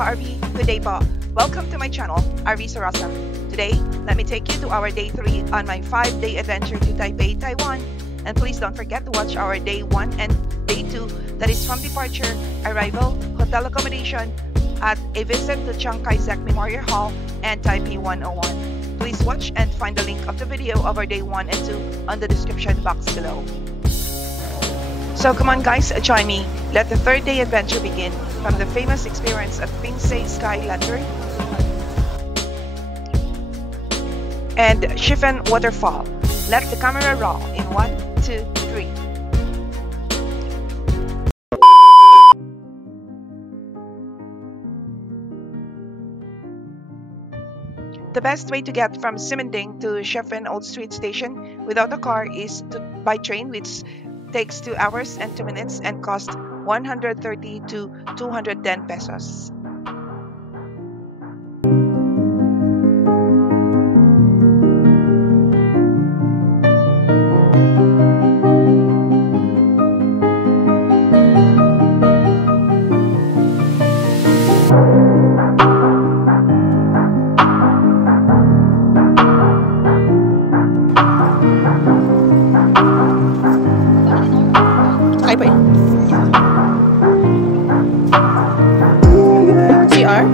ka-RV, good day po. Welcome to my channel, RV Sarasa. Today, let me take you to our day 3 on my 5-day adventure to Taipei, Taiwan. And please don't forget to watch our day 1 and day 2, that is from departure, arrival, hotel accommodation, at a visit to Chiang Kai-shek Memorial Hall and Taipei 101. Please watch and find the link of the video of our day 1 and 2 on the description box below. So come on guys, join me. Let the 3rd day adventure begin from the famous experience of Pingxi Sky Lantern and Shifen Waterfall. Let the camera roll in 1, 2, 3. The best way to get from Simending to Shifen Old Street station without a car is by train, which takes 2 hours and 2 minutes and costs 130 to 210 pesos. Taipei. CR?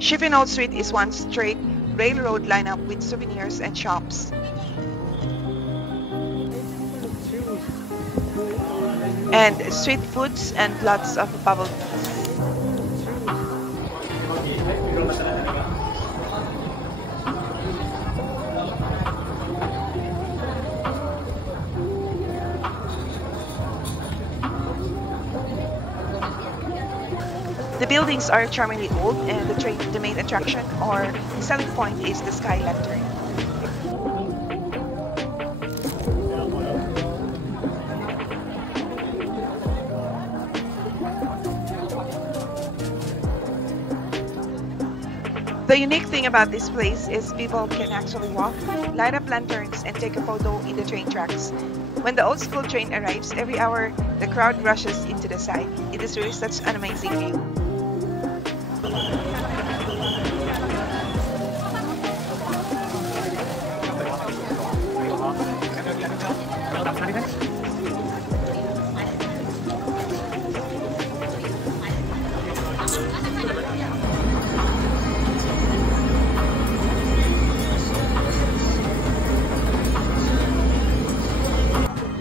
Shifen Old Street is one straight railroad lineup with souvenirs and shops. And street foods and lots of bubble teas. The buildings are charmingly old, and the main attraction or selling point is the Sky Lantern. The unique thing about this place is people can actually walk, light up lanterns, and take a photo in the train tracks. When the old school train arrives, every hour the crowd rushes into the side. It is really such an amazing view.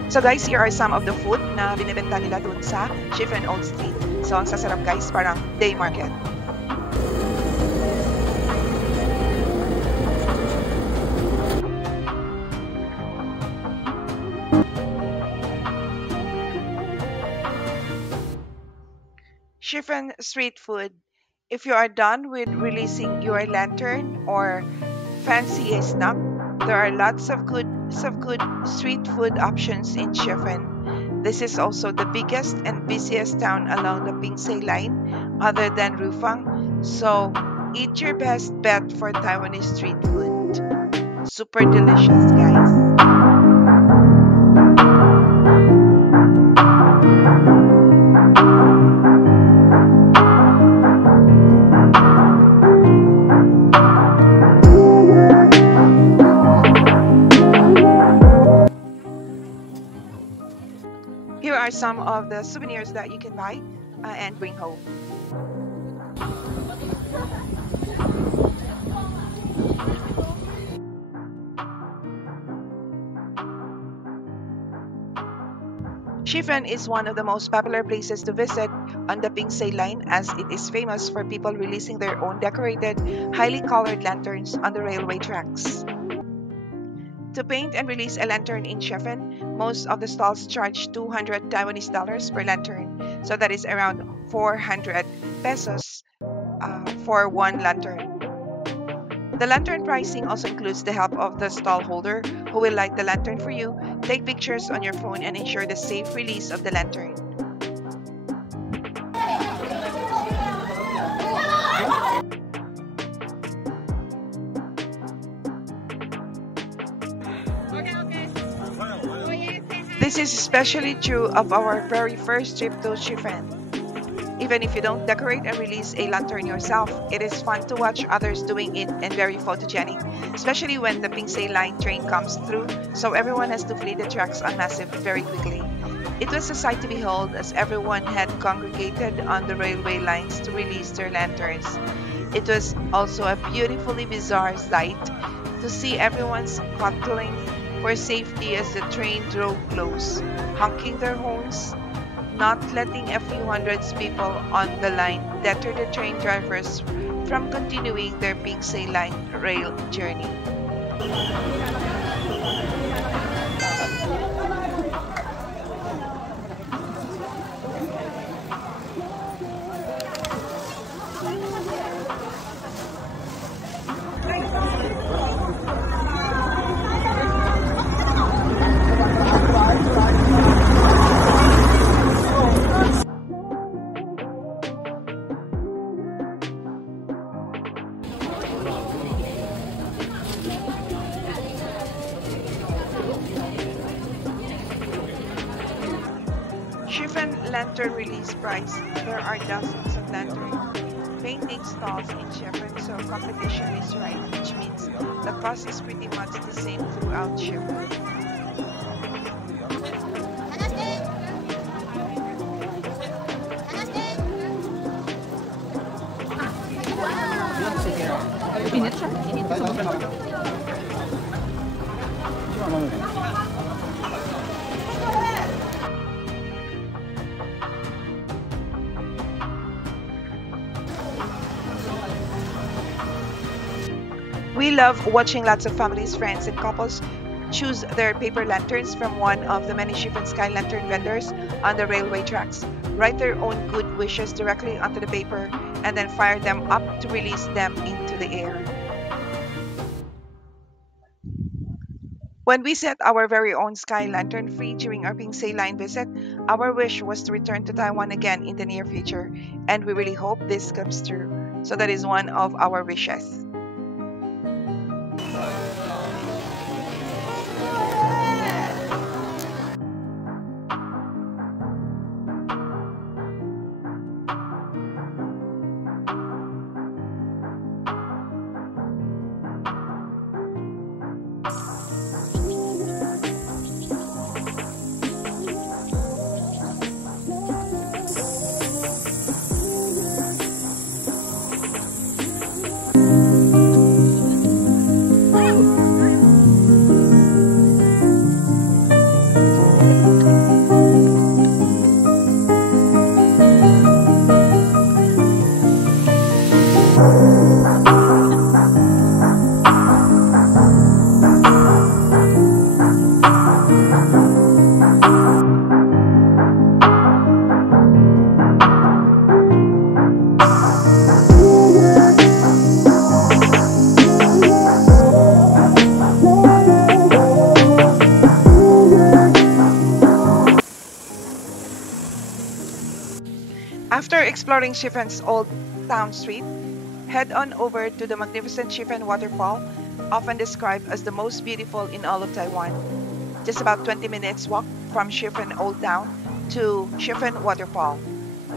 So guys, here are some of the food na binibenta nila dun sa Shifen Old Street. So ang sasarap guys, parang day market. Shifen Street Food. If you are done with releasing your lantern or fancy a snack, there are lots of good street food options in Shifen. This is also the biggest and busiest town along the Pingxi line other than Rufang, so eat your best bet for Taiwanese street food. Super delicious, guys. Here are some of the souvenirs that you can buy and bring home. Shifen is one of the most popular places to visit on the Pingxi line as it is famous for people releasing their own decorated, highly colored lanterns on the railway tracks. To paint and release a lantern in Shifen, most of the stalls charge 200 Taiwanese dollars per lantern, so that is around 400 pesos for one lantern. The lantern pricing also includes the help of the stall holder who will light the lantern for you, take pictures on your phone, and ensure the safe release of the lantern. This is especially true of our very first trip to Shifen. Even if you don't decorate and release a lantern yourself, it is fun to watch others doing it and very photogenic, especially when the Pingxi line train comes through, so everyone has to flee the tracks en masse very quickly. It was a sight to behold as everyone had congregated on the railway lines to release their lanterns. It was also a beautifully bizarre sight to see everyone scuttling for safety as the train drove close, honking their horns, not letting a few hundreds people on the line deter the train drivers from continuing their Pingxi line rail journey. Shifen lantern release price. There are dozens of lantern painting stalls in Shifen, so competition is right, which means the cost is pretty much the same throughout Shifen. We love watching lots of families, friends, and couples choose their paper lanterns from one of the many Shifen Sky Lantern vendors on the railway tracks, write their own good wishes directly onto the paper, and then fire them up to release them into the air. When we set our very own Sky Lantern free during our Pingxi line visit, our wish was to return to Taiwan again in the near future, and we really hope this comes true. So that is one of our wishes. exploring Shifen's Old Town Street, head on over to the magnificent Shifen Waterfall, often described as the most beautiful in all of Taiwan. Just about 20 minutes walk from Shifen Old Town to Shifen Waterfall.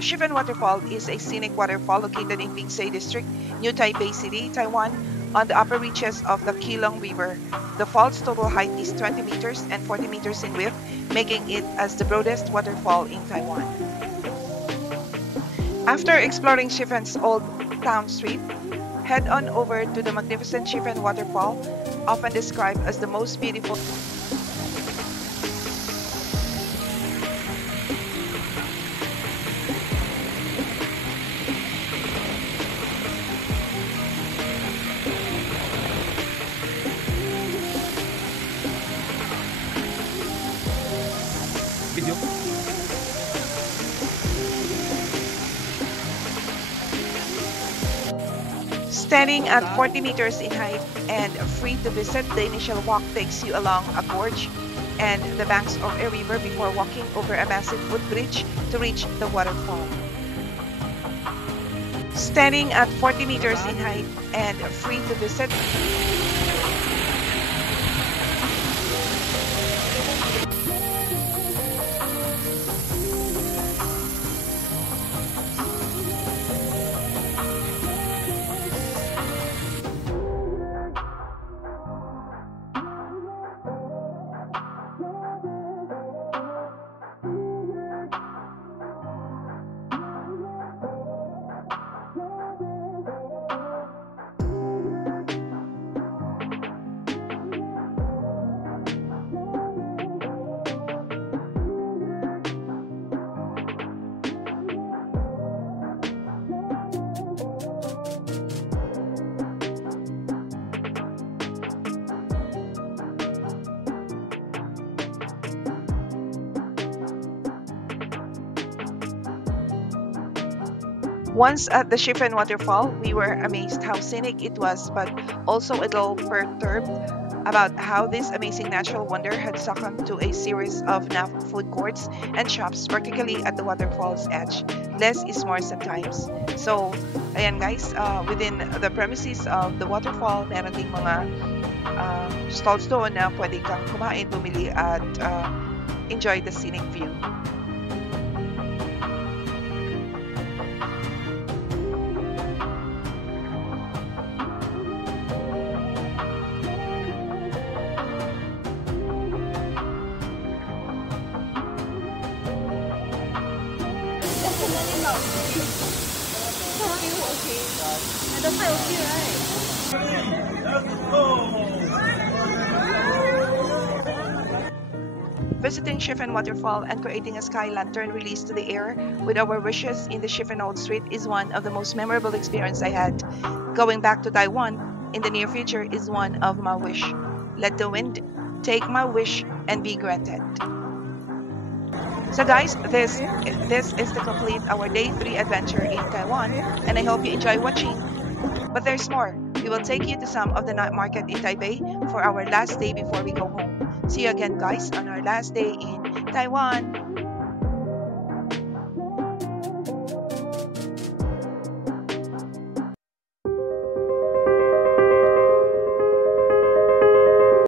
Shifen Waterfall is a scenic waterfall located in Pingxi District, New Taipei City, Taiwan, on the upper reaches of the Keelung River. The fall's total height is 20 meters and 40 meters in width, making it as the broadest waterfall in Taiwan. After exploring Shifen's Old Town Street, head on over to the magnificent Shifen Waterfall, often described as the most beautiful. Video. Standing at 40 meters in height and free to visit, the initial walk takes you along a gorge and the banks of a river before walking over a massive footbridge to reach the waterfall. Standing at 40 meters in height and free to visit. Once at the Shifen Waterfall, we were amazed how scenic it was, but also a little perturbed about how this amazing natural wonder had succumbed to a series of naff food courts and shops practically at the waterfall's edge. Less is more sometimes. So, ayan guys, within the premises of the waterfall, meron ding mga stalls doon na pwede kang kumain, bumili at enjoy the scenic view. Visiting Shifen Waterfall and creating a sky lantern released to the air with our wishes in the Shifen Old Street is one of the most memorable experiences I had. Going back to Taiwan in the near future is one of my wish. Let the wind take my wish and be granted. So guys, this is to complete our day 3 adventure in Taiwan, and I hope you enjoy watching. But there's more. We will take you to some of the night market in Taipei for our last day before we go home. See you again guys on our last day in Taiwan.